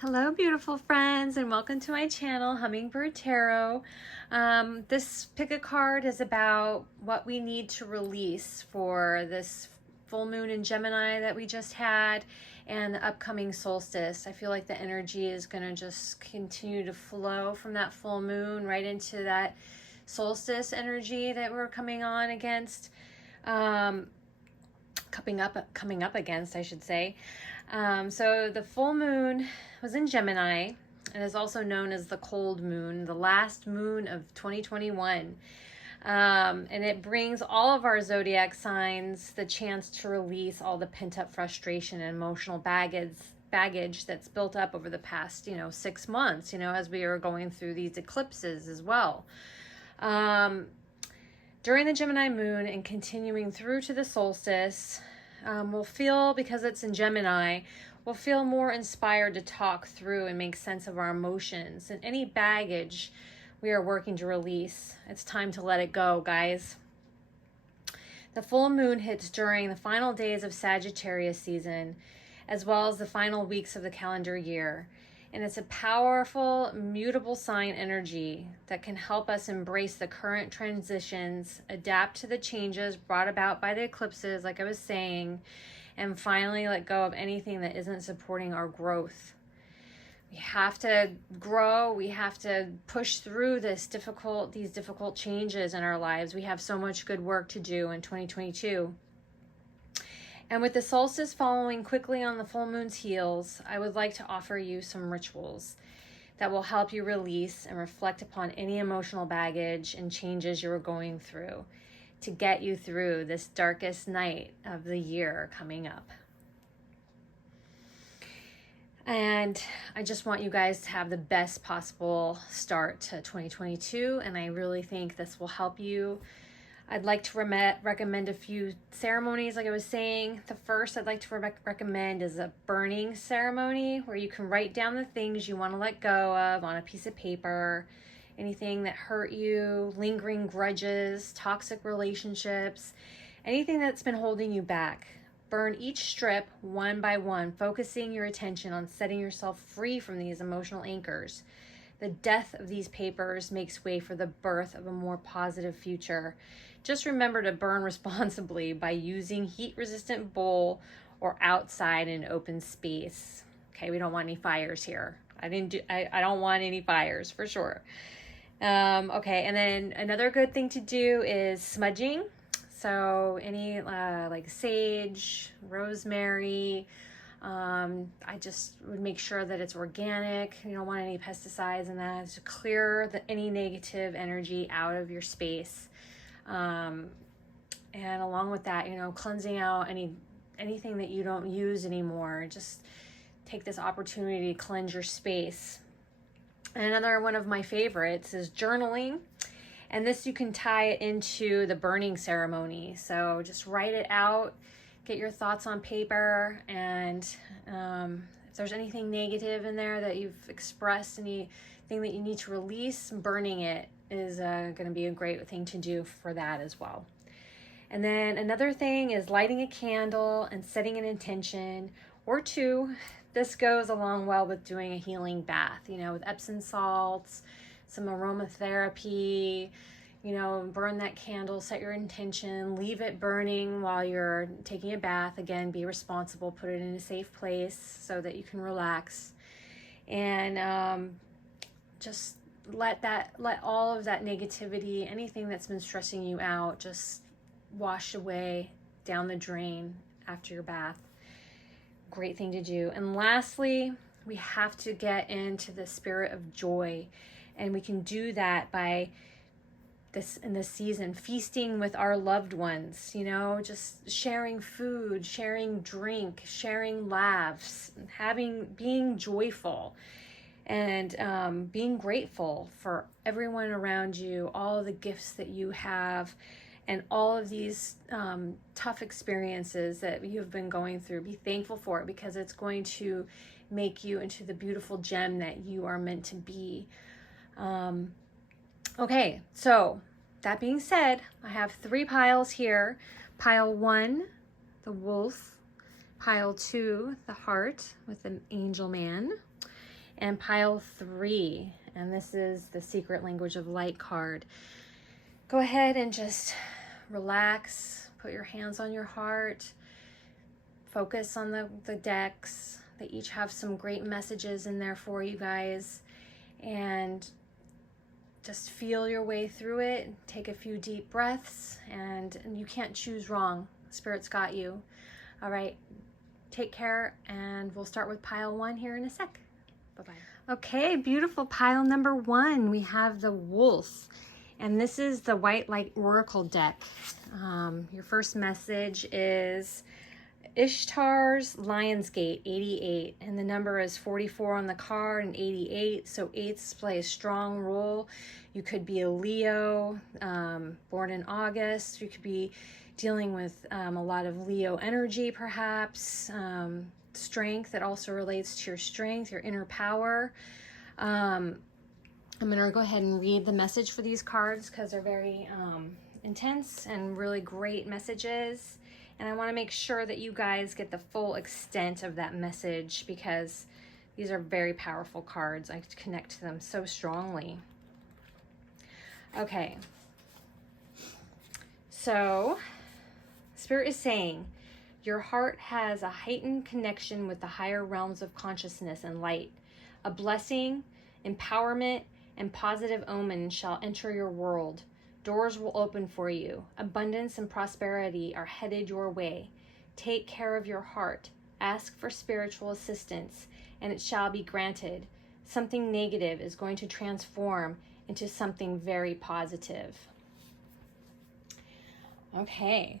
Hello, beautiful friends, and welcome to my channel, Hummingbird Tarot. This pick a card is about what we need to release for this full moon in Gemini that we just had and the upcoming solstice. I feel like the energy is going to just continue to flow from that full moon right into that solstice energy that we're coming on against. Coming up against, I should say. So the full moon was in Gemini and is also known as the cold moon, the last moon of 2021. And it brings all of our zodiac signs the chance to release all the pent-up frustration and emotional baggage that's built up over the past 6 months, as we are going through these eclipses as well. During the Gemini moon and continuing through to the solstice, we'll feel, because it's in Gemini, we'll feel more inspired to talk through and make sense of our emotions and any baggage we are working to release. It's time to let it go, guys. The full moon hits during the final days of Sagittarius season, as well as the final weeks of the calendar year. And it's a powerful, mutable sign energy that can help us embrace the current transitions, adapt to the changes brought about by the eclipses, like I was saying, and finally let go of anything that isn't supporting our growth. We have to grow. We have to push through these difficult changes in our lives. We have so much good work to do in 2022. And with the solstice following quickly on the full moon's heels, I would like to offer you some rituals that will help you release and reflect upon any emotional baggage and changes you are going through to get you through this darkest night of the year coming up. And I just want you guys to have the best possible start to 2022, and I really think this will help you. I'd like to recommend a few ceremonies, like I was saying. The first I'd like to recommend is a burning ceremony where you can write down the things you want to let go of on a piece of paper, anything that hurt you, lingering grudges, toxic relationships, anything that's been holding you back. Burn each strip one by one, focusing your attention on setting yourself free from these emotional anchors. The death of these papers makes way for the birth of a more positive future. Just remember to burn responsibly by using heat-resistant bowl or outside in open space. Okay, we don't want any fires here. I don't want any fires for sure. Okay, and then another good thing to do is smudging. So any like sage, rosemary. I just would make sure that it's organic. You don't want any pesticides in that, to clear any negative energy out of your space. And along with that, cleansing out anything that you don't use anymore. Just take this opportunity to cleanse your space. And another one of my favorites is journaling. And this, you can tie it into the burning ceremony. So just write it out, get your thoughts on paper, and if there's anything negative in there that you've expressed, anything that you need to release, burning it is going to be a great thing to do for that as well. And then another thing is lighting a candle and setting an intention or two. This goes along well with doing a healing bath, with Epsom salts, some aromatherapy. Burn that candle, set your intention, leave it burning while you're taking a bath. Again, be responsible, put it in a safe place so that you can relax. And just let all of that negativity, anything that's been stressing you out, just wash away down the drain after your bath. Great thing to do. And lastly, we have to get into the spirit of joy. And we can do that by in this season, feasting with our loved ones, just sharing food, sharing drink, sharing laughs, being joyful, and being grateful for everyone around you, all of the gifts that you have, and all of these tough experiences that you've been going through. Be thankful for it, because it's going to make you into the beautiful gem that you are meant to be. Okay, so that being said, I have 3 piles here. Pile 1, the wolf. Pile 2, the heart with an angel man. and pile 3. And this is the Secret Language of Light card. Go ahead and just relax. Put your hands on your heart. Focus on the decks. They each have some great messages in there for you guys. And just feel your way through it. Take a few deep breaths, and you can't choose wrong. Spirit's got you. All right, take care, and we'll start with pile 1 here in a sec. Bye-bye. Okay, beautiful. Pile number 1, we have the Wolf, and this is the White Light Oracle deck. Your first message is Ishtar's Lionsgate 88, and the number is 44 on the card and 88, so 8s play a strong role. You could be a Leo, born in August. You could be dealing with a lot of Leo energy, perhaps. Strength, that also relates to your strength, your inner power. I'm going to go ahead and read the message for these cards because they're very intense and really great messages. And I want to make sure that you guys get the full extent of that message because these are very powerful cards. I connect to them so strongly. Okay. So, Spirit is saying, your heart has a heightened connection with the higher realms of consciousness and light. A blessing, empowerment, and positive omen shall enter your world. Doors will open for you. Abundance and prosperity are headed your way. Take care of your heart. Ask for spiritual assistance, and it shall be granted. Something negative is going to transform into something very positive. Okay,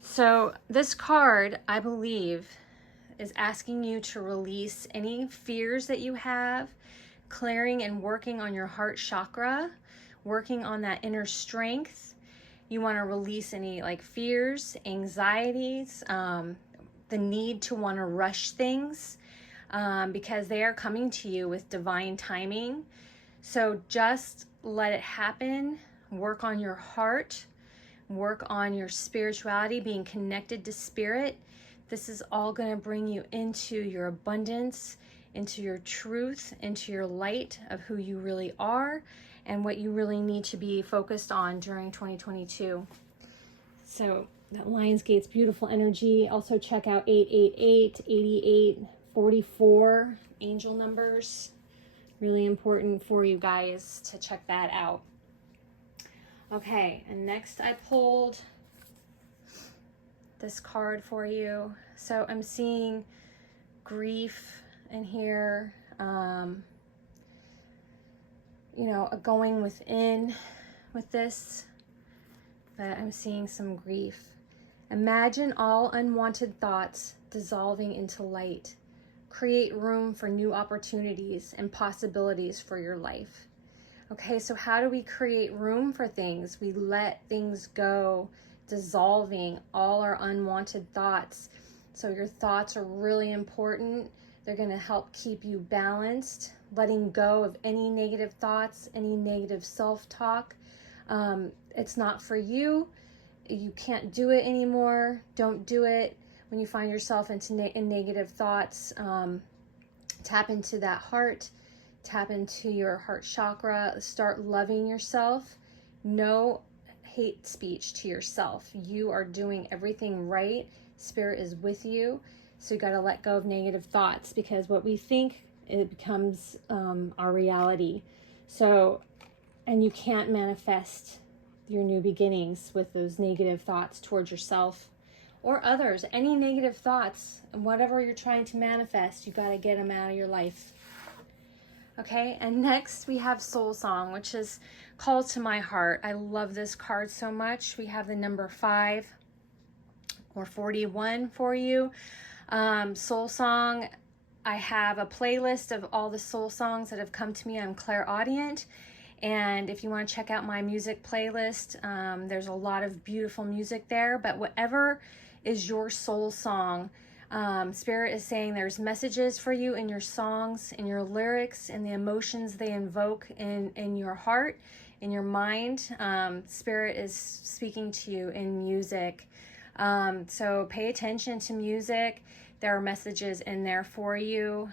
so this card, I believe, is asking you to release any fears that you have, clearing and working on your heart chakra, working on that inner strength. You want to release any fears, anxieties, the need to want to rush things, because they are coming to you with divine timing. So just let it happen. Work on your heart. Work on your spirituality, being connected to spirit. This is all going to bring you into your abundance, into your truth, into your light of who you really are and what you really need to be focused on during 2022. So that Lionsgate's beautiful energy. Also check out 888, 88, 44 angel numbers. Really important for you guys to check that out. Okay, and next I pulled this card for you. So I'm seeing grief in here, going within with this, but I'm seeing some grief. Imagine all unwanted thoughts dissolving into light. Create room for new opportunities and possibilities for your life. Okay, so how do we create room for things? We let things go, dissolving all our unwanted thoughts. So your thoughts are really important. They're going to help keep you balanced, letting go of any negative thoughts, any negative self-talk. It's not for you. You can't do it anymore. Don't do it. When you find yourself in negative thoughts, tap into that heart. Tap into your heart chakra. Start loving yourself. No hate speech to yourself. You are doing everything right. Spirit is with you. So you got to let go of negative thoughts, because what we think, it becomes our reality. So, and you can't manifest your new beginnings with those negative thoughts towards yourself or others. Any negative thoughts, whatever you're trying to manifest, you got to get them out of your life. Okay, and next we have Soul Song, which is Call to My Heart. I love this card so much. We have the number 5 or 41 for you. Soul Song, I have a playlist of all the soul songs that have come to me. I'm clairaudient. And if you want to check out my music playlist, there's a lot of beautiful music there. But whatever is your soul song, Spirit is saying there's messages for you in your songs, in your lyrics, and the emotions they invoke in your heart, in your mind. Spirit is speaking to you in music. So pay attention to music. There are messages in there for you.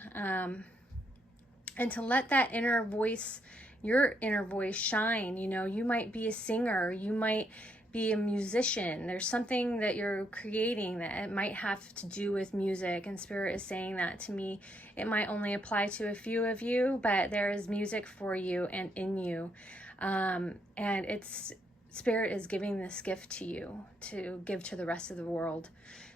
and to let that inner voice, your inner voice, shine. You know, you might be a singer, you might be a musician. There's something that you're creating that it might have to do with music, and Spirit is saying that to me. It might only apply to a few of you, but there is music for you and in you. And it's Spirit is giving this gift to you to give to the rest of the world.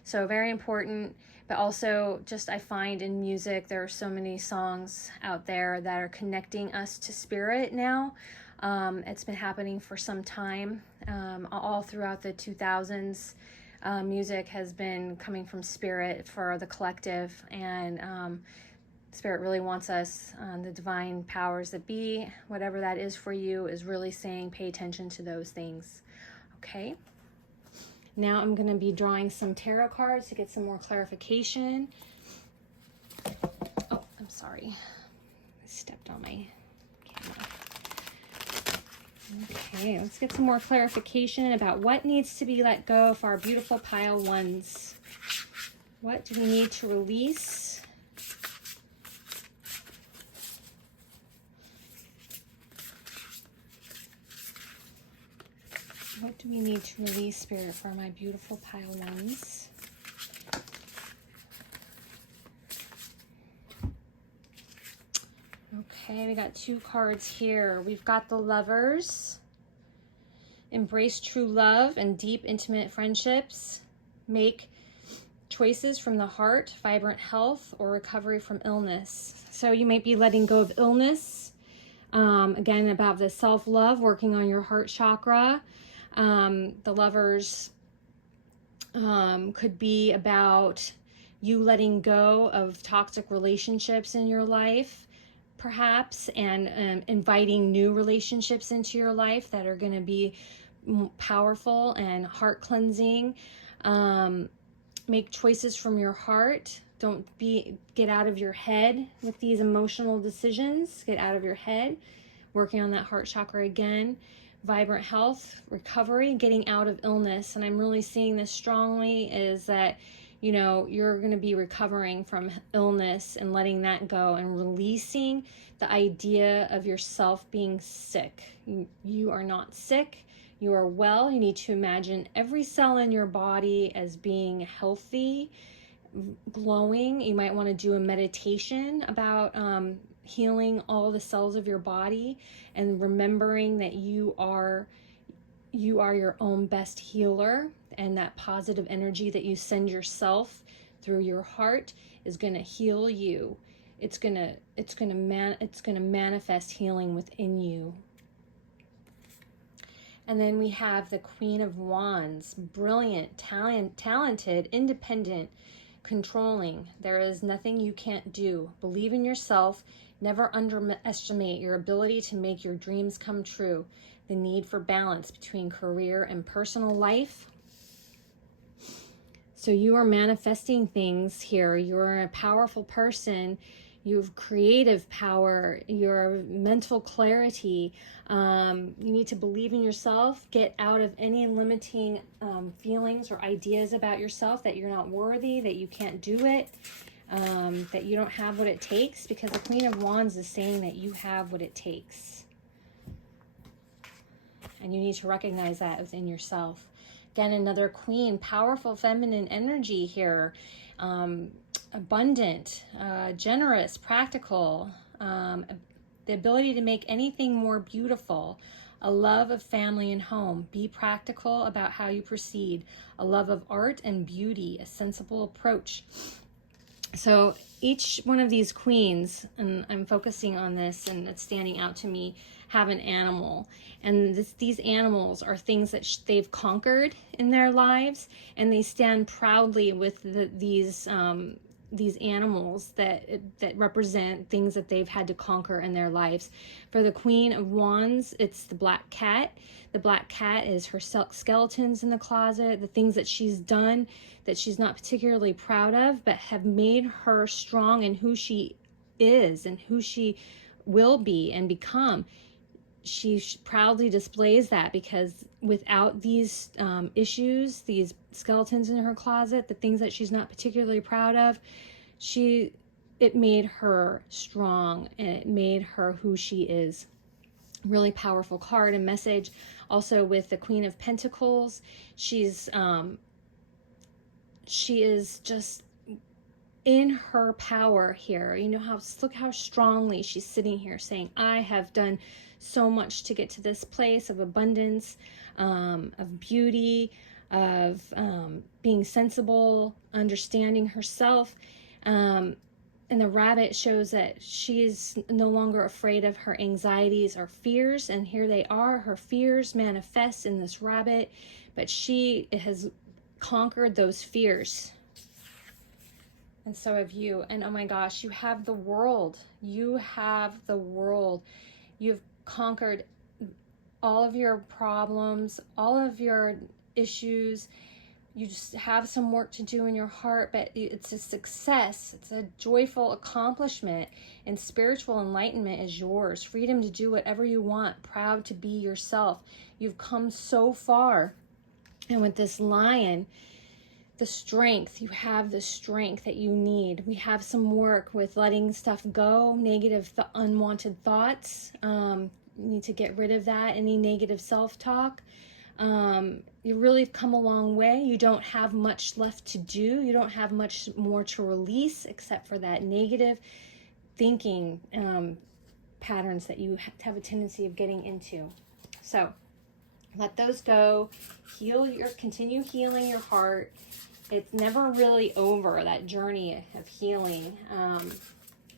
So very important. But also, just I find in music, there are so many songs out there that are connecting us to Spirit now. It's been happening for some time. All throughout the 2000s, music has been coming from Spirit for the collective. And Spirit really wants us, the divine powers that be, whatever that is for you, is really saying pay attention to those things. Okay? Now I'm going to be drawing some tarot cards to get some more clarification. Oh, I'm sorry. I stepped on my camera. Okay, let's get some more clarification about what needs to be let go for our beautiful pile ones. What do we need to release? What do we need to release, Spirit, for my beautiful pile ones? Okay, we got 2 cards here. We've got the Lovers. Embrace true love and deep, intimate friendships. Make choices from the heart, vibrant health, or recovery from illness. So you might be letting go of illness. Again, about the self-love, working on your heart chakra. The Lovers could be about you letting go of toxic relationships in your life, perhaps, and inviting new relationships into your life that are going to be powerful and heart cleansing. Make choices from your heart. Don't get out of your head with these emotional decisions. Get out of your head. Working on that heart chakra again. Vibrant health, recovery, getting out of illness. And I'm really seeing this strongly is that, you know, you're going to be recovering from illness and letting that go and releasing the idea of yourself being sick. You are not sick. You are well. You need to imagine every cell in your body as being healthy, glowing. You might want to do a meditation about healing all the cells of your body and remembering that you are your own best healer, and that positive energy that you send yourself through your heart is going to heal you. It's going to manifest healing within you. And then we have the Queen of Wands, brilliant, talented, independent, controlling. There is nothing you can't do. Believe in yourself. Never underestimate your ability to make your dreams come true. The need for balance between career and personal life. So you are manifesting things here. You're a powerful person. You have creative power. Your mental clarity. You need to believe in yourself. Get out of any limiting feelings or ideas about yourself, that you're not worthy, that you can't do it. That you don't have what it takes, because the Queen of Wands is saying that you have what it takes. And you need to recognize that within yourself. Again, another queen, powerful feminine energy here. Abundant, generous, practical. The ability to make anything more beautiful. A love of family and home. Be practical about how you proceed. A love of art and beauty. A sensible approach. So each one of these queens, and I'm focusing on this and it's standing out to me, have an animal. And these animals are things that they've conquered in their lives, and they stand proudly with these animals that represent things that they've had to conquer in their lives. For the Queen of Wands, it's the black cat. The black cat is her skeletons in the closet, the things that she's done that she's not particularly proud of, but have made her strong in who she is and who she will be and become. She proudly displays that, because without these issues, these skeletons in her closet, the things that she's not particularly proud of, she it made her strong, and it made her who she is. Really powerful card and message. Also with the Queen of Pentacles, she is just in her power here. You know how, look how strongly she's sitting here saying, I have done so much to get to this place of abundance, of beauty, of being sensible, understanding herself. And the rabbit shows that she is no longer afraid of her anxieties or fears. And here they are. Her fears manifest in this rabbit, but she has conquered those fears. And so have you. And oh my gosh, you have the world. You have the world. You've conquered all of your problems, all of your issues. You just have some work to do in your heart, but it's a success. It's a joyful accomplishment, and spiritual enlightenment is yours. Freedom to do whatever you want, proud to be yourself. You've come so far. And with this lion, the strength, you have the strength that you need. We have some work with letting stuff go, negative, unwanted thoughts. You need to get rid of that, any negative self-talk. You really have come a long way. You don't have much left to do. You don't have much more to release except for that negative thinking patterns that you have a tendency of getting into. So let those go. Continue healing your heart. It's never really over, that journey of healing.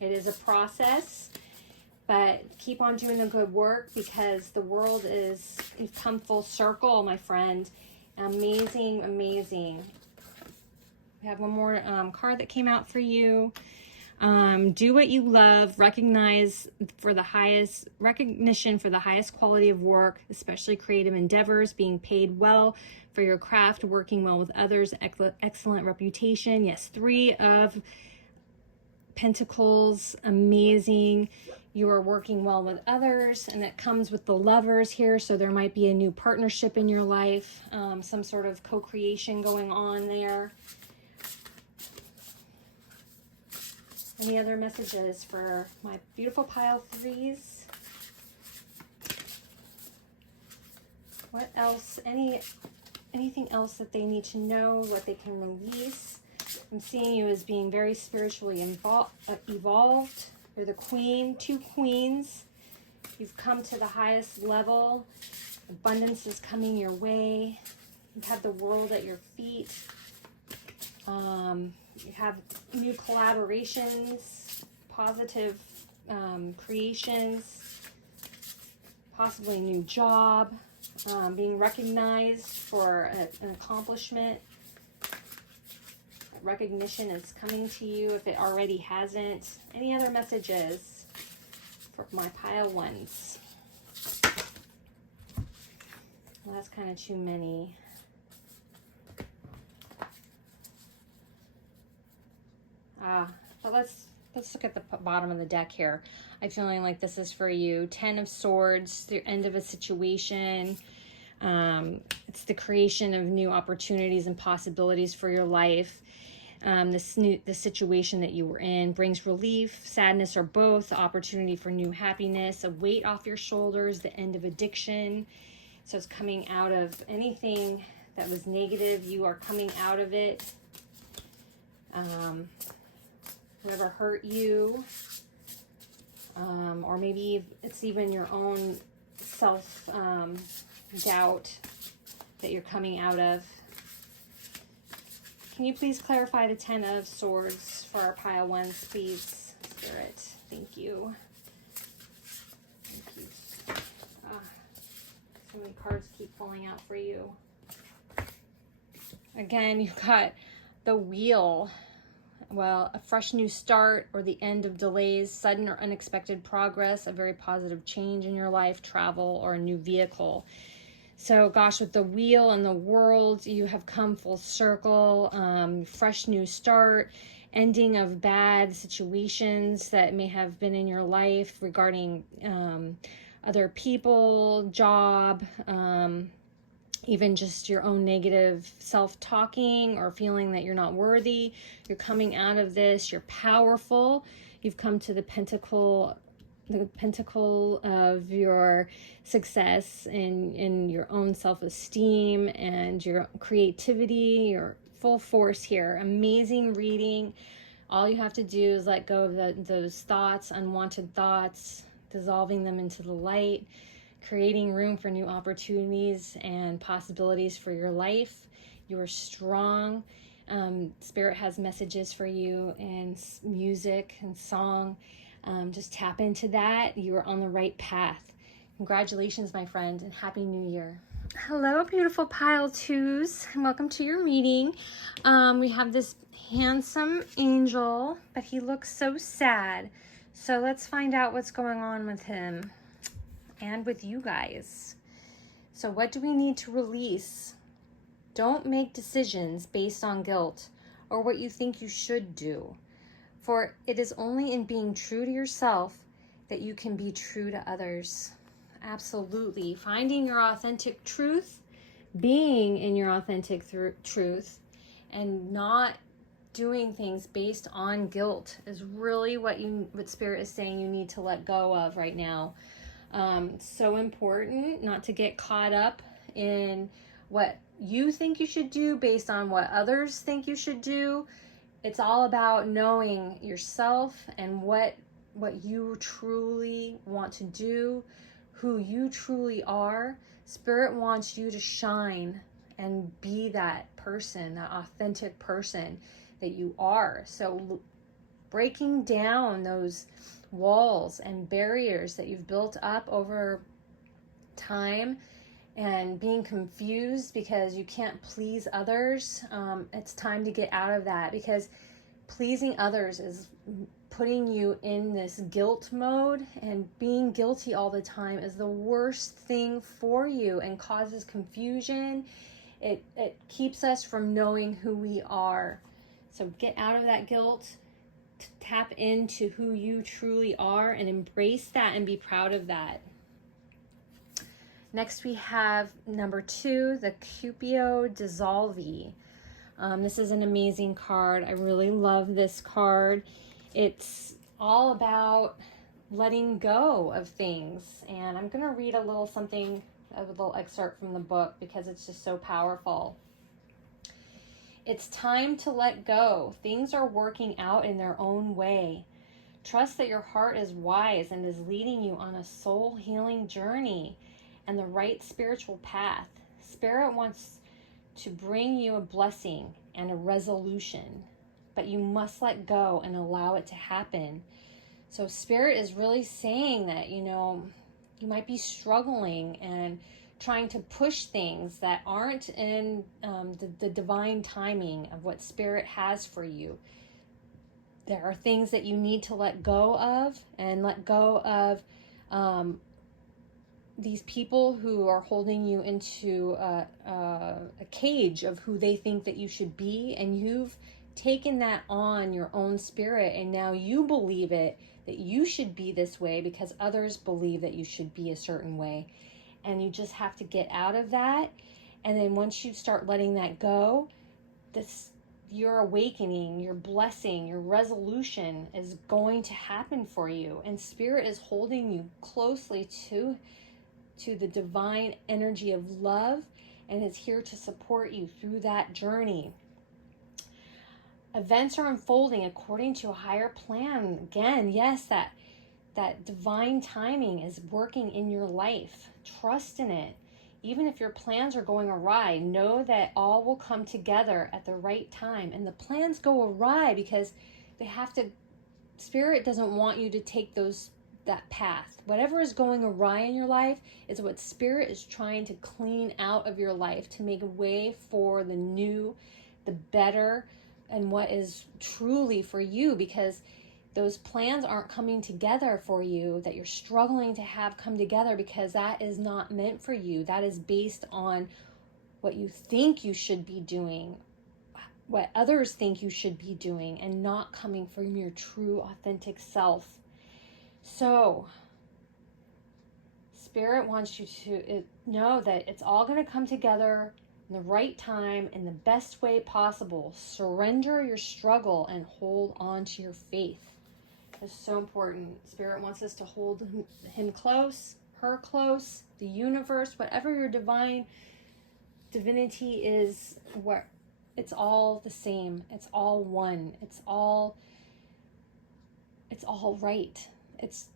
It is a process. But keep on doing the good work, because the world you've come full circle, my friend. Amazing, amazing. We have one more card that came out for you. Do what you love. Recognition for the highest quality of work, especially creative endeavors. Being paid well for your craft. Working well with others. Excellent reputation. Yes, 3 of Pentacles. Amazing. You are working well with others, and it comes with the Lovers here, so there might be a new partnership in your life, some sort of co-creation going on there. Any other messages for my beautiful pile 3s? What else? Anything else that they need to know, what they can release? I'm seeing you as being very spiritually evolved. You're the Queen, 2 queens. You've come to the highest level. Abundance is coming your way. You have the world at your feet. You have new collaborations, positive creations, possibly a new job, being recognized for an accomplishment. Recognition is coming to you if it already hasn't. Any other messages for my pile 1s? Well, that's kind of too many. But let's look at the bottom of the deck here. I'm feeling like this is for you. 10 of Swords, the end of a situation. It's the creation of new opportunities and possibilities for your life. The situation that you were in brings relief, sadness, or both. The opportunity for new happiness, a weight off your shoulders, the end of addiction. So it's coming out of anything that was negative. You are coming out of it. Whoever hurt you, or maybe it's even your own self doubt that you're coming out of. Can you please clarify the 10 of Swords for our pile 1s, please, Spirit? Thank you. Thank you. So many cards keep falling out for you. Again, you've got the Wheel. Well, a fresh new start or the end of delays, sudden or unexpected progress, a very positive change in your life, travel, or a new vehicle. So gosh, with the Wheel and the World, you have come full circle, fresh new start, ending of bad situations that may have been in your life regarding other people, job, even just your own negative self-talking or feeling that you're not worthy. You're coming out of this. You're powerful. You've come to the pinnacle of your success and in your own self-esteem and your creativity. You're full force here. Amazing reading. All you have to do is let go of those thoughts, unwanted thoughts, dissolving them into the light, creating room for new opportunities and possibilities for your life. You are strong. Spirit has messages for you in music and song. Just tap into that. You are on the right path. Congratulations, my friend, and Happy New Year. Hello, beautiful pile twos, and welcome to your reading. We have this handsome angel, but he looks so sad. So let's find out what's going on with him and with you guys. So what do we need to release? Don't make decisions based on guilt or what you think you should do. For it is only in being true to yourself that you can be true to others. Absolutely. Finding your authentic truth, being in your authentic truth, and not doing things based on guilt is really what Spirit is saying you need to let go of right now. So important not to get caught up in what you think you should do based on what others think you should do. It's all about knowing yourself and what you truly want to do, who you truly are. Spirit wants you to shine and be that person, that authentic person that you are. So breaking down those walls and barriers that you've built up over time and being confused because you can't please others, it's time to get out of that, because pleasing others is putting you in this guilt mode, and being guilty all the time is the worst thing for you and causes confusion. It keeps us from knowing who we are. So get out of that guilt, tap into who you truly are and embrace that and be proud of that. Next we have number 2, the Cupio Dissolvee. This is an amazing card. I really love this card. It's all about letting go of things. And I'm going to read a little excerpt from the book because it's just so powerful. It's time to let go. Things are working out in their own way. Trust that your heart is wise and is leading you on a soul healing journey and the right spiritual path. Spirit wants to bring you a blessing and a resolution, but you must let go and allow it to happen. So Spirit is really saying that, you might be struggling and trying to push things that aren't in the divine timing of what Spirit has for you. There are things that you need to let go of, and let go of these people who are holding you into a cage of who they think that you should be, and you've taken that on your own spirit, and now you believe it, that you should be this way because others believe that you should be a certain way. And you just have to get out of that. And then once you start letting that go, your awakening, your blessing, your resolution is going to happen for you. And Spirit is holding you closely to the divine energy of love, and is here to support you through that journey. Events are unfolding according to a higher plan. Again, yes, that divine timing is working in your life. Trust in it. Even if your plans are going awry, know that all will come together at the right time. And the plans go awry because Spirit doesn't want you to take that path. Whatever is going awry in your life is what Spirit is trying to clean out of your life to make way for the new, the better, and what is truly for you, because those plans aren't coming together for you, that you're struggling to have come together, because that is not meant for you. That is based on what you think you should be doing, what others think you should be doing, and not coming from your true, authentic self. So, Spirit wants you to know that it's all going to come together in the right time, in the best way possible. Surrender your struggle and hold on to your faith. It's so important. Spirit wants us to hold him close, her close, the universe, whatever your divinity is, where it's all the same. It's all one. It's all right. It's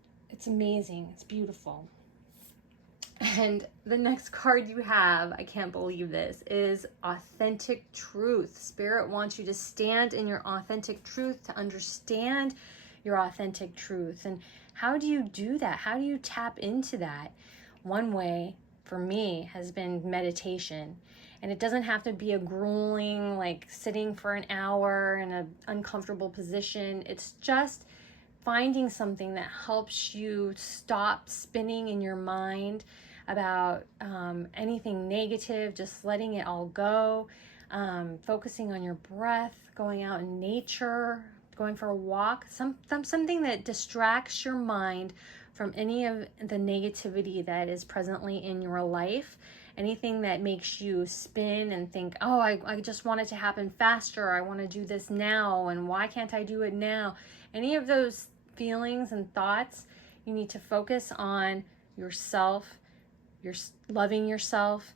amazing. It's beautiful. And the next card you have, I can't believe this, is authentic truth. Spirit wants you to stand in your authentic truth, to understand your authentic truth. And how do you do that? How do you tap into that? One way for me has been meditation. And it doesn't have to be a grueling, like sitting for an hour in an uncomfortable position. It's just finding something that helps you stop spinning in your mind about anything negative, just letting it all go, focusing on your breath, going out in nature, going for a walk, something that distracts your mind from any of the negativity that is presently in your life, anything that makes you spin and think, oh, I just want it to happen faster, I want to do this now, and why can't I do it now? Any of those feelings and thoughts, you need to focus on yourself, you're loving yourself,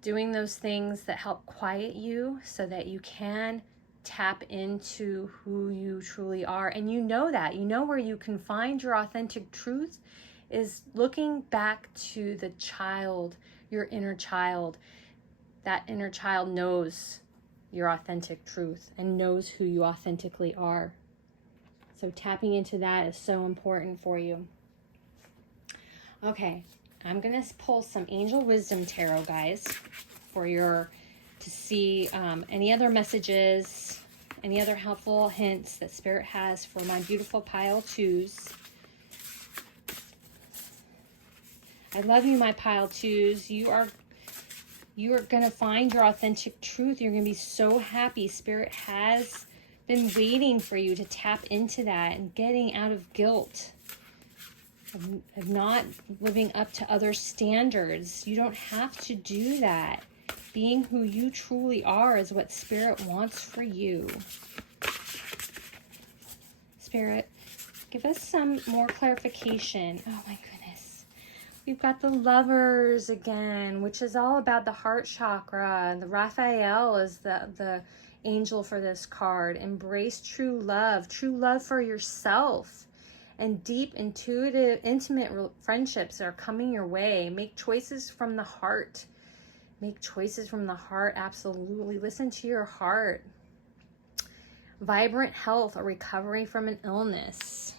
doing those things that help quiet you so that you can tap into who you truly are. And you know that. You know where you can find your authentic truth is looking back to the child, your inner child. That inner child knows your authentic truth and knows who you authentically are. So tapping into that is so important for you. Okay, I'm going to pull some Angel Wisdom Tarot, guys, to see any other messages, any other helpful hints that Spirit has for my beautiful pile twos. I love you, my pile twos. You are going to find your authentic truth. You're going to be so happy. Spirit has been waiting for you to tap into that and getting out of guilt of not living up to other standards. You don't have to do that. Being who you truly are is what Spirit wants for you. Spirit, give us some more clarification. Oh my goodness. We've got the Lovers again, which is all about the heart chakra. The Raphael is the angel for this card. Embrace true love for yourself. And deep, intuitive, intimate friendships are coming your way. Make choices from the heart. Make choices from the heart, absolutely. Listen to your heart. Vibrant health or recovery from an illness.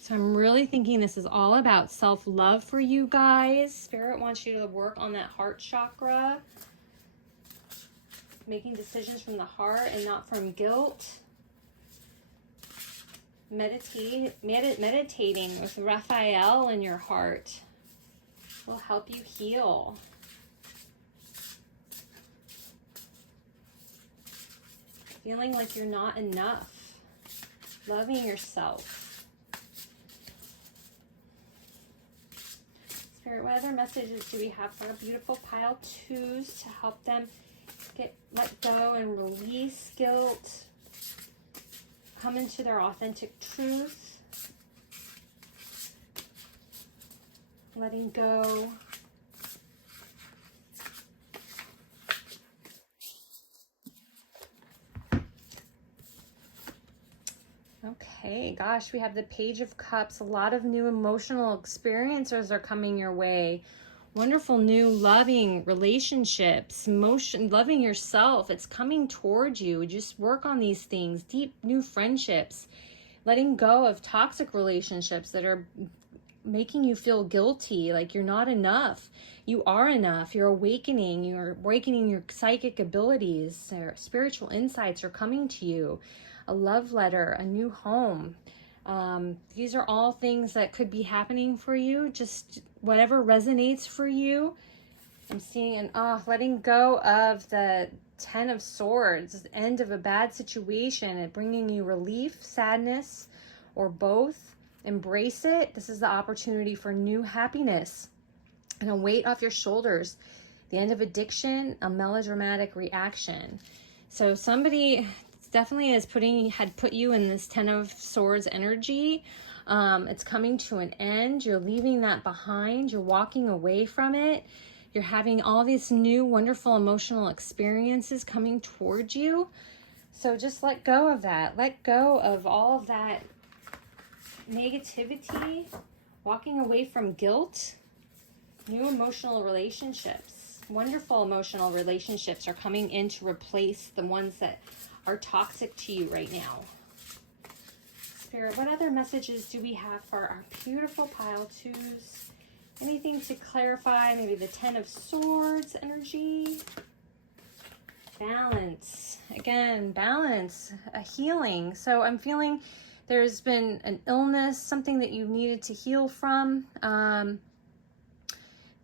So I'm really thinking this is all about self-love for you guys. Spirit wants you to work on that heart chakra. Making decisions from the heart and not from guilt. Meditating with Raphael in your heart will help you heal. Feeling like you're not enough. Loving yourself. Spirit, what other messages do we have for our beautiful pile twos to help them let go and release guilt? Come into their authentic truth. Letting go. Okay, gosh, we have the Page of Cups. A lot of new emotional experiences are coming your way. Wonderful new loving relationships, loving yourself. It's coming towards you. Just work on these things. Deep new friendships. Letting go of toxic relationships that are making you feel guilty, like you're not enough. You are enough. You're awakening. You're awakening your psychic abilities. Spiritual insights are coming to you. A love letter, a new home. These are all things that could be happening for you. Just whatever resonates for you. I'm seeing letting go of the Ten of Swords, the end of a bad situation, and bringing you relief, sadness, or both. Embrace it. This is the opportunity for new happipiness and a weight off your shoulders. The end of addiction, a melodramatic reaction. So somebody definitely had put you in this Ten of Swords energy. It's coming to an end. You're leaving that behind. You're walking away from it. You're having all these new wonderful emotional experiences coming towards you. So just let go of that. Let go of all of that negativity, walking away from guilt. New emotional relationships, wonderful emotional relationships are coming in to replace the ones that are toxic to you right now. Spirit, what other messages do we have for our beautiful pile twos? Anything to clarify? Maybe the Ten of Swords energy. Balance. Again, balance, a healing. So I'm feeling there's been an illness, something that you needed to heal from.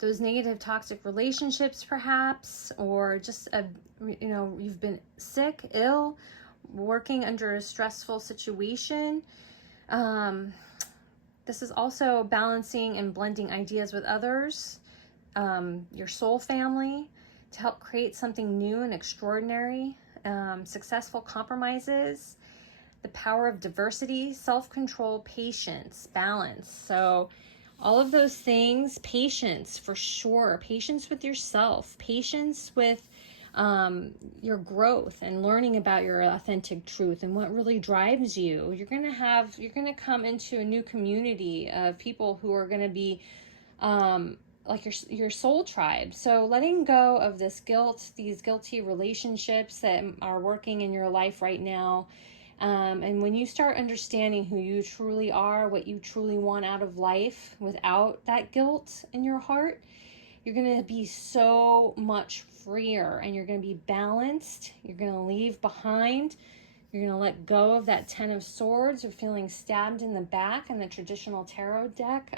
Those negative toxic relationships perhaps, or just you've been sick, ill, working under a stressful situation. This is also balancing and blending ideas with others, your soul family, to help create something new and extraordinary, successful compromises, the power of diversity, self-control, patience, balance. So all of those things, patience for sure, patience with yourself, patience with your growth and learning about your authentic truth and what really drives you. You're going to come into a new community of people who are going to be like your soul tribe. So letting go of this guilt, these guilty relationships that are working in your life right now. And when you start understanding who you truly are, what you truly want out of life without that guilt in your heart, you're going to be so much freer and you're going to be balanced. You're going to leave behind. You're going to let go of that Ten of Swords. You're feeling stabbed in the back in the traditional tarot deck.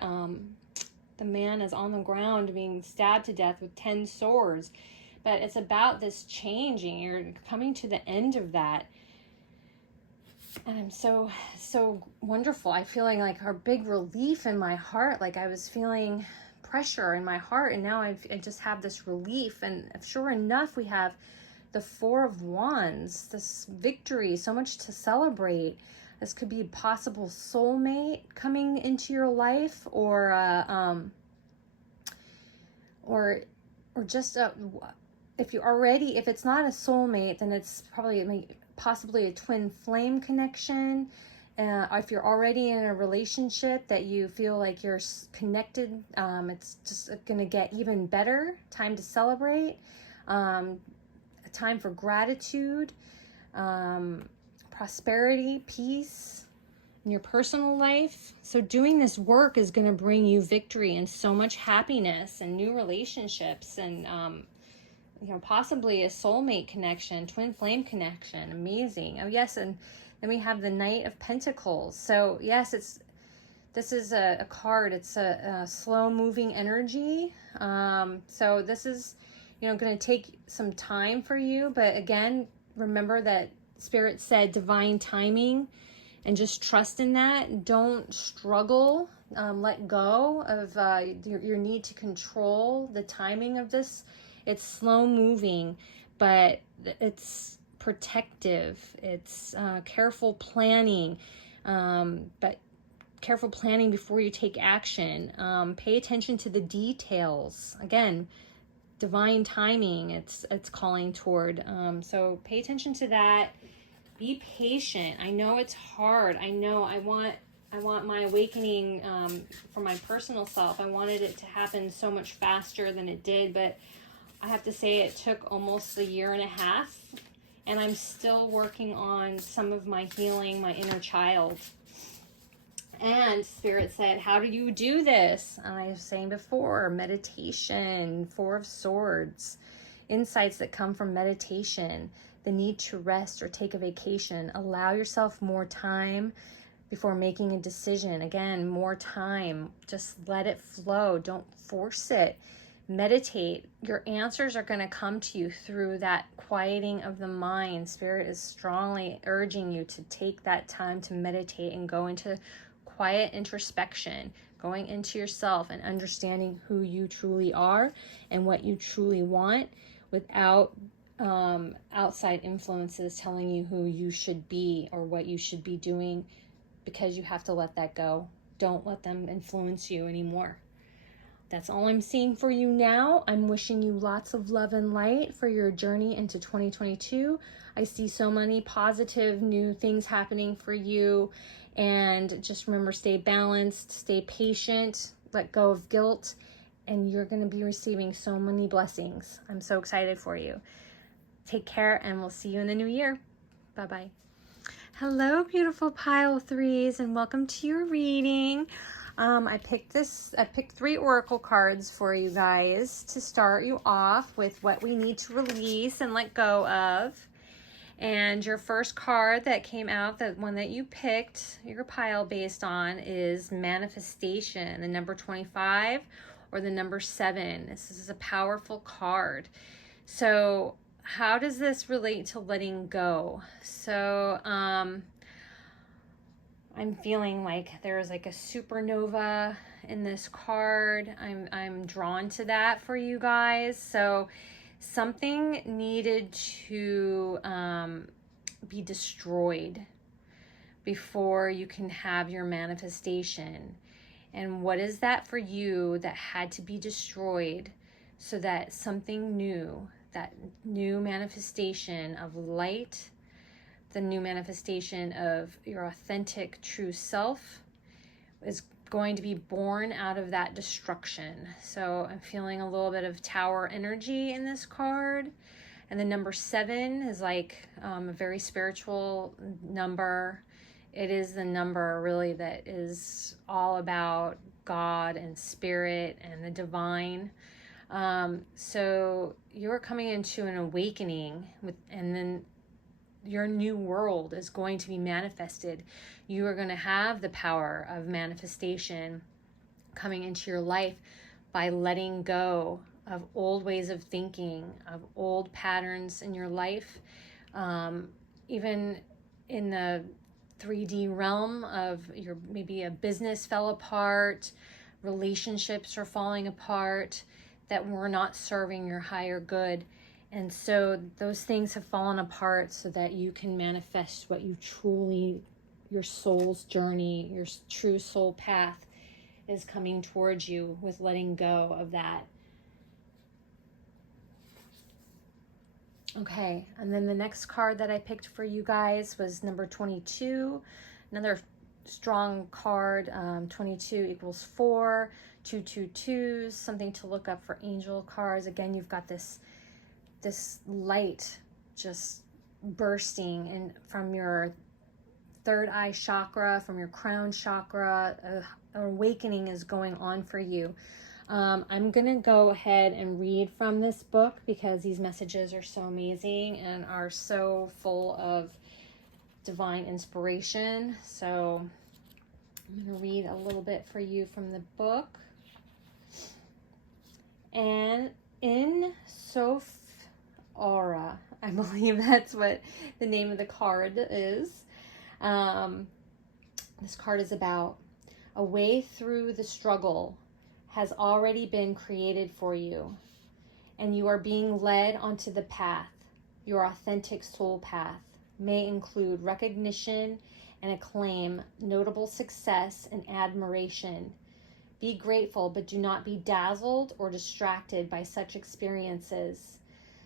The man is on the ground being stabbed to death with 10 swords. But it's about this changing. You're coming to the end of that. And I'm so wonderful. I'm feeling like a big relief in my heart. Like I was feeling pressure in my heart, and now I just have this relief. And sure enough, we have the Four of Wands, this victory, so much to celebrate. This could be a possible soulmate coming into your life, or just if it's not a soulmate, then it's probably possibly a twin flame connection. If you're already in a relationship that you feel like you're connected, it's just going to get even better. Time to celebrate, a time for gratitude, prosperity, peace in your personal life. So doing this work is going to bring you victory and so much happiness and new relationships and possibly a soulmate connection, twin flame connection. Amazing. Oh yes, and then we have the Knight of Pentacles. So yes, this is a card. It's a slow moving energy. So this is going to take some time for you, but again, remember that Spirit said divine timing, and just trust in that. Don't struggle. Let go of your need to control the timing of this. It's slow moving, but it's protective. It's careful planning, but careful planning before you take action. Pay attention to the details. Again, divine timing, it's calling toward. So pay attention to that. Be patient. I know it's hard. I know I want my awakening for my personal self. I wanted it to happen so much faster than it did, but I have to say it took almost 1.5 years, and I'm still working on some of my healing, my inner child. And Spirit said, how do you do this? I was saying before, meditation, Four of Swords, insights that come from meditation, the need to rest or take a vacation. Allow yourself more time before making a decision. Again, more time. Just let it flow. Don't force it. Meditate. Your answers are going to come to you through that quieting of the mind. Spirit is strongly urging you to take that time to meditate and go into quiet introspection, going into yourself and understanding who you truly are and what you truly want without outside influences telling you who you should be or what you should be doing, because you have to let that go. Don't let them influence you anymore. That's all I'm seeing for you now. I'm wishing you lots of love and light for your journey into 2022. I see so many positive new things happening for you. And just remember, stay balanced, stay patient, let go of guilt, and you're going to be receiving so many blessings. I'm so excited for you. Take care, and we'll see you in the new year. Bye-bye. Hello, beautiful pile threes, and welcome to your reading. I picked 3 oracle cards for you guys to start you off with what we need to release and let go of. And your first card that came out, the one that you picked your pile based on, is manifestation, the number 25 or the number 7. This is a powerful card. So how does this relate to letting go? So I'm feeling like there's like a supernova in this card. I'm drawn to that for you guys. So something needed to be destroyed before you can have your manifestation. And what is that for you that had to be destroyed so that something new, that new manifestation of light, the new manifestation of your authentic true self, is going to be born out of that destruction? So I'm feeling a little bit of tower energy in this card. And the number 7 is like a very spiritual number. It is the number really that is all about God and spirit and the divine. So you're coming into an awakening and then your new world is going to be manifested. You are going to have the power of manifestation coming into your life by letting go of old ways of thinking, of old patterns in your life. Even in the 3D realm of maybe a business fell apart, relationships are falling apart that were not serving your higher good. And so those things have fallen apart so that you can manifest what you truly, your soul's journey, your true soul path is coming towards you with letting go of that. Okay, and then the next card that I picked for you guys was number 22, another strong card. 22 equals 4, 2 2 2s, something to look up for angel cards. Again, you've got this light just bursting and from your third eye chakra, from your crown chakra. An awakening is going on for you. I'm gonna go ahead and read from this book because these messages are so amazing and are so full of divine inspiration. So I'm gonna read a little bit for you from the book. And in Aura, I believe that's what the name of the card is. This card is about a way through the struggle has already been created for you, and you are being led onto the path. Your authentic soul path may include recognition and acclaim, notable success and admiration. Be grateful, but do not be dazzled or distracted by such experiences.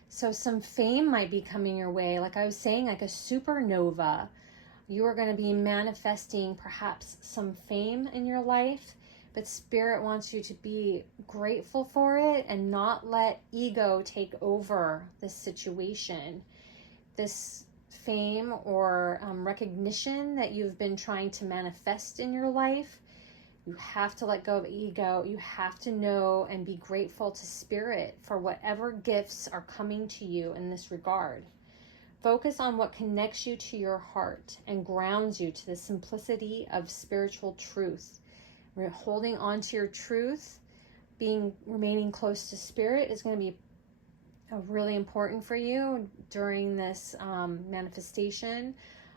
So some fame might be coming your way. Like I was saying, like a supernova. You are going to be manifesting perhaps some fame in your life, but Spirit wants you to be grateful for it and not let ego take over this situation. This fame or recognition that you've been trying to manifest in your life, you have to let go of ego. You have to know and be grateful to Spirit for whatever gifts are coming to you in this regard. Focus on what connects you to your heart and grounds you to the simplicity of spiritual truth. Holding on to your truth, remaining close to Spirit is going to be really important for you during this manifestation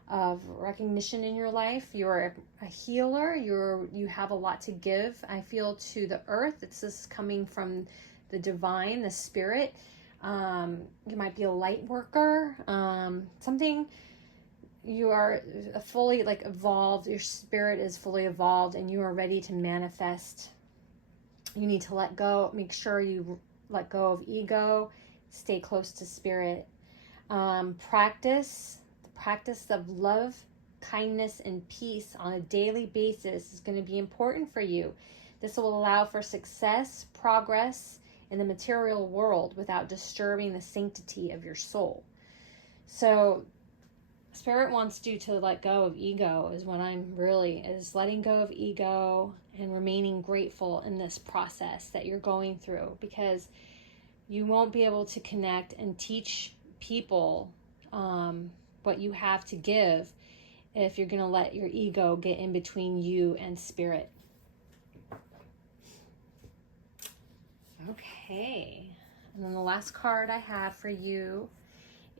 of recognition in your life. You're a healer. You have a lot to give, I feel, to the earth. It's this coming from the divine, the spirit. You might be a light worker. Something, you are fully like evolved. Your spirit is fully evolved and you are ready to manifest. You need to let go. Make sure you let go of ego. Stay close to spirit. Practice of love, kindness, and peace on a daily basis is going to be important for you. This will allow for success, progress in the material world without disturbing the sanctity of your soul. So Spirit wants you to let go of ego is what is letting go of ego and remaining grateful in this process that you're going through, because you won't be able to connect and teach people what you have to give if you're going to let your ego get in between you and spirit. Okay, and then the last card I have for you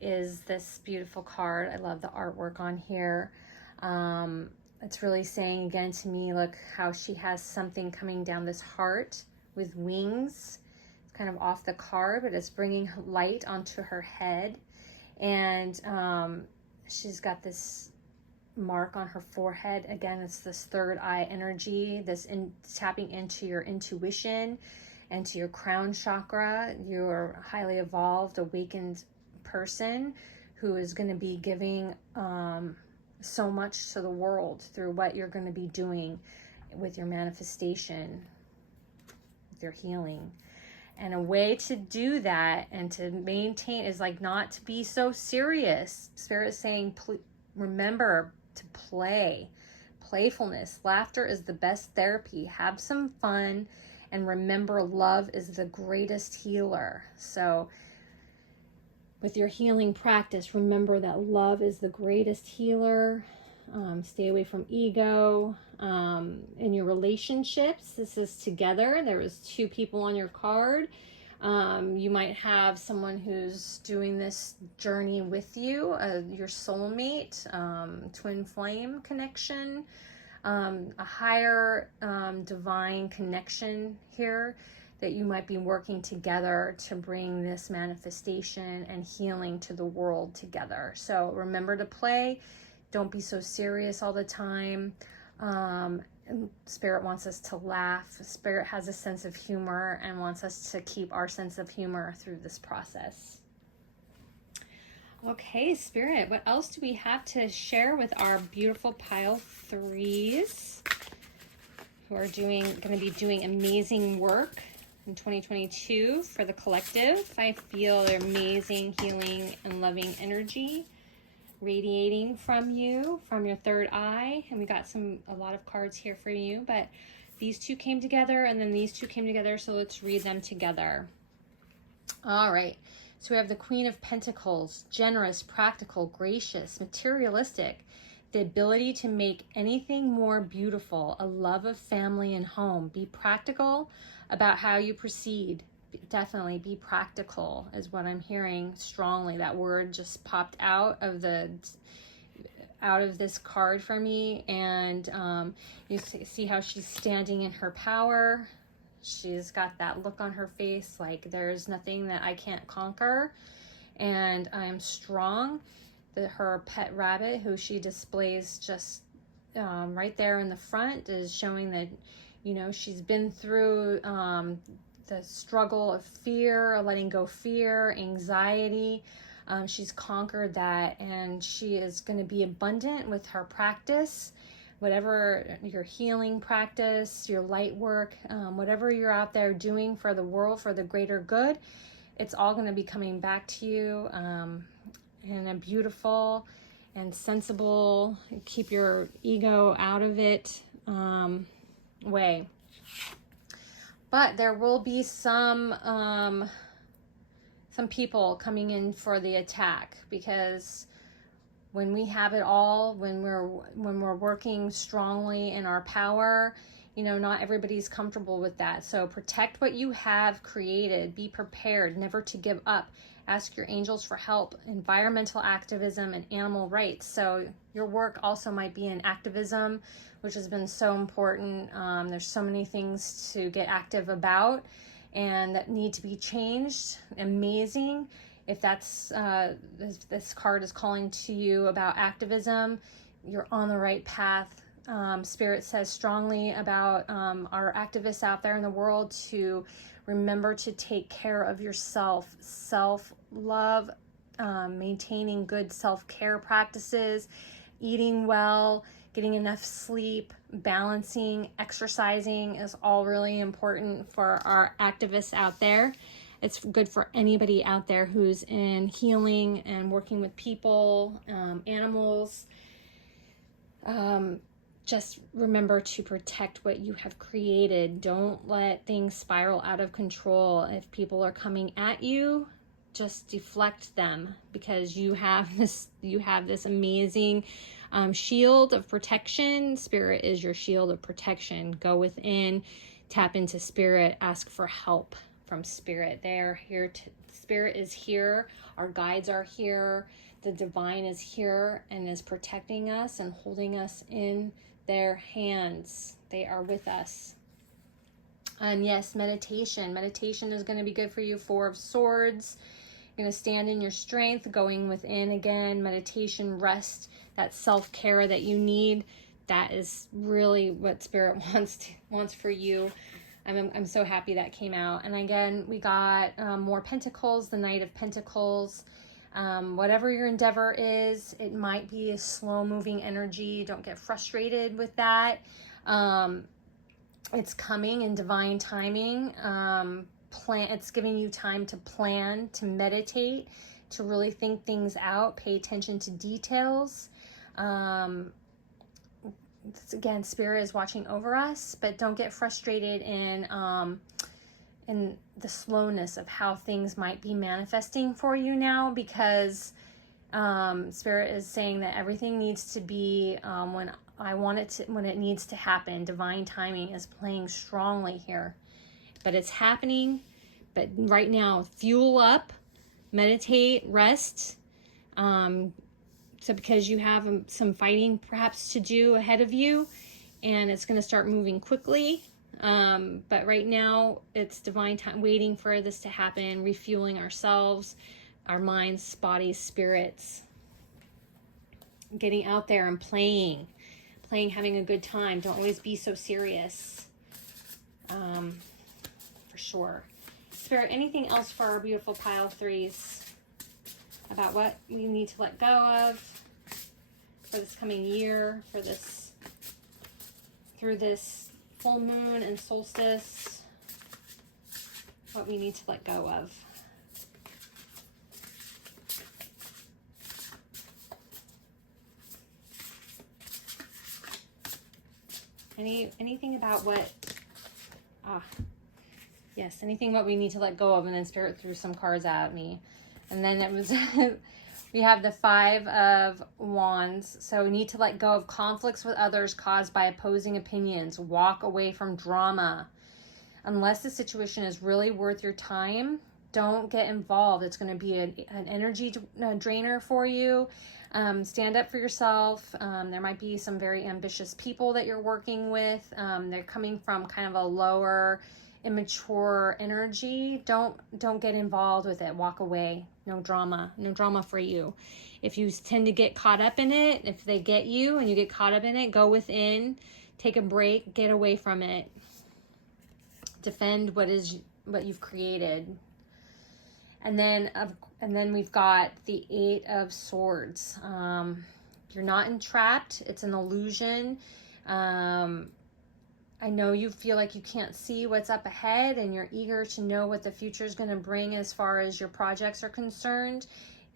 is this beautiful card. I love the artwork on here. It's really saying again to me, look how she has something coming down this heart with wings. It's kind of off the card, but it's bringing light onto her head. And she's got this mark on her forehead. Again, it's this third eye energy, tapping into your intuition and to your crown chakra. You're a highly evolved, awakened person who is going to be giving so much to the world through what you're going to be doing with your manifestation, with your healing. And a way to do that and to maintain is like not to be so serious. Spirit is saying, remember to play. Playfulness, laughter is the best therapy. Have some fun and remember, love is the greatest healer. So with your healing practice, remember that love is the greatest healer. Stay away from ego. In your relationships, this is together. There was two people on your card. You might have someone who's doing this journey with you, your soulmate, twin flame connection, a higher divine connection here that you might be working together to bring this manifestation and healing to the world together. So remember to play. Don't be so serious all the time. Spirit wants us to laugh. Spirit has a sense of humor and wants us to keep our sense of humor through this process. Okay, Spirit, what else do we have to share with our beautiful pile threes who are going to be doing amazing work in 2022 for the collective? I feel their amazing healing and loving energy radiating from you, from your third eye. And we got a lot of cards here for you, but these two came together and then these two came together. So let's read them together. All right. So we have the Queen of Pentacles, generous, practical, gracious, materialistic, the ability to make anything more beautiful, a love of family and home. Be practical about how you proceed. Definitely be practical is what I'm hearing strongly. That word just popped out of this card for me. And you see how she's standing in her power. She's got that look on her face like there's nothing that I can't conquer, and I am strong. Her pet rabbit, who she displays just right there in the front, is showing that, you know, she's been through the struggle of fear, letting go fear, anxiety. She's conquered that, and she is going to be abundant with her practice. Whatever your healing practice, your light work, whatever you're out there doing for the world, for the greater good, it's all going to be coming back to you in a beautiful and sensible, keep your ego out of it way. But there will be some people coming in for the attack, because when we have it all, when we're working strongly in our power, not everybody's comfortable with that. So protect what you have created. Be prepared, never to give up. Ask your angels for help. Environmental activism and animal rights. So your work also might be in activism, which has been so important. There's so many things to get active about and that need to be changed. Amazing. If that's this card is calling to you about activism, you're on the right path. Spirit says strongly about our activists out there in the world to remember to take care of yourself, self-love, maintaining good self-care practices, eating well, getting enough sleep, balancing, exercising is all really important for our activists out there. It's good for anybody out there who's in healing and working with people, animals. Just remember to protect what you have created. Don't let things spiral out of control. If people are coming at you, just deflect them, because you have this amazing shield of protection. Spirit is your shield of protection. Go within, tap into Spirit, ask for help from Spirit. They're here. Spirit is here. Our guides are here. The divine is here and is protecting us and holding us in their hands. They are with us. And yes, meditation. Meditation is going to be good for you. Four of Swords. You're going to stand in your strength, going within again. Meditation, rest, that self-care that you need. That is really what Spirit wants for you. I'm so happy that came out. And again, we got more Pentacles, the Knight of Pentacles. Whatever your endeavor is, it might be a slow-moving energy. Don't get frustrated with that. It's coming in divine timing. It's giving you time to plan, to meditate, to really think things out. Pay attention to details. Again, Spirit is watching over us, but don't get frustrated in the slowness of how things might be manifesting for you now, because Spirit is saying that everything needs to be when it needs to happen. Divine timing is playing strongly here, but it's happening. But right now, fuel up, meditate, rest. So because you have some fighting perhaps to do ahead of you, and it's going to start moving quickly. But right now it's divine time, waiting for this to happen, refueling ourselves, our minds, bodies, spirits, getting out there and playing, having a good time. Don't always be so serious. For sure. Spirit, anything else for our beautiful pile of threes about what we need to let go of for this coming year, through this full moon and solstice, what we need to let go of? Anything about what, yes, anything what we need to let go of. And then Spirit threw some cards at me. And then it was, we have the Five of Wands. So we need to let go of conflicts with others caused by opposing opinions. Walk away from drama. Unless the situation is really worth your time, don't get involved. It's going to be an energy drainer for you. Stand up for yourself. There might be some very ambitious people that you're working with. They're coming from kind of a lower, immature energy. Don't get involved with it. Walk away. No drama for you. If you tend to get caught up in it, if they get you and you get caught up in it, go within, take a break, get away from it. Defend what you've created. And then we've got the Eight of Swords. You're not entrapped. It's an illusion. I know you feel like you can't see what's up ahead, and you're eager to know what the future is going to bring as far as your projects are concerned.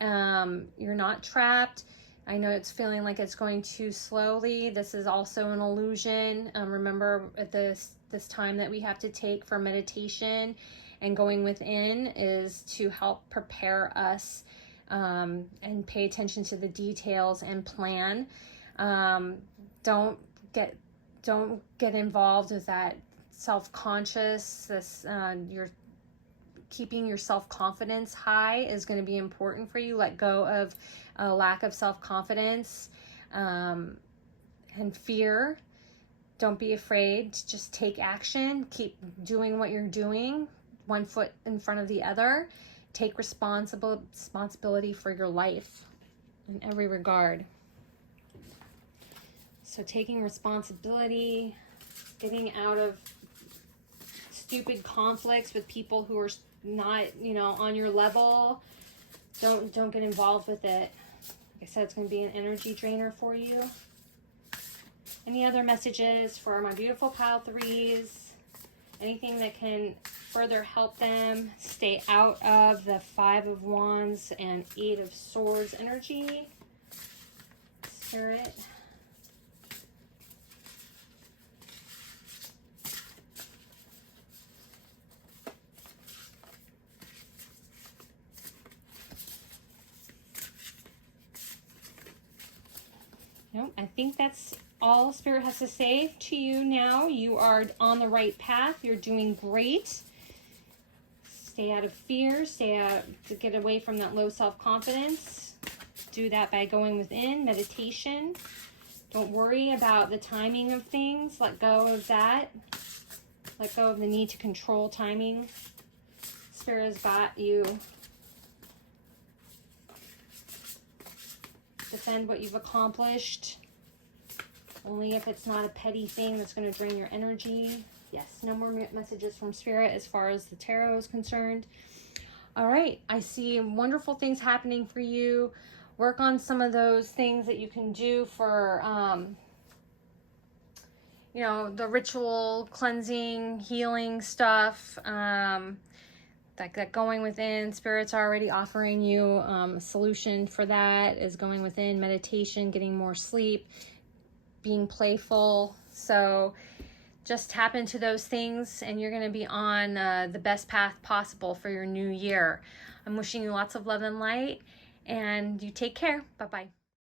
You're not trapped. I know it's feeling like it's going too slowly. This is also an illusion. Remember, at this time that we have to take for meditation and going within is to help prepare us and pay attention to the details and plan. Don't get Don't get involved with that self-conscious, this, you're keeping your self-confidence high is going to be important for you. Let go of a lack of self-confidence and fear. Don't be afraid. Just take action. Keep doing what you're doing, one foot in front of the other. Take responsibility for your life in every regard. So taking responsibility, getting out of stupid conflicts with people who are not, you know, on your level. Don't get involved with it. Like I said, it's going to be an energy drainer for you. Any other messages for my beautiful pile threes? Anything that can further help them stay out of the 5 of Wands and 8 of Swords energy? Spirit. Nope, I think that's all Spirit has to say to you now. You are on the right path. You're doing great. Stay out of fear. Stay out to get away from that low self-confidence. Do that by going within, meditation. Don't worry about the timing of things. Let go of that. Let go of the need to control timing. Spirit has got you. Defend what you've accomplished. Only if it's not a petty thing that's going to drain your energy. Yes, no more messages from Spirit as far as the tarot is concerned. All right, I see wonderful things happening for you. Work on some of those things that you can do for, you know, the ritual cleansing, healing stuff. Like that going within. Spirit's already offering you a solution for that, is going within, meditation, getting more sleep, being playful. So just tap into those things and you're going to be on the best path possible for your new year. I'm wishing you lots of love and light, and you take care. Bye-bye.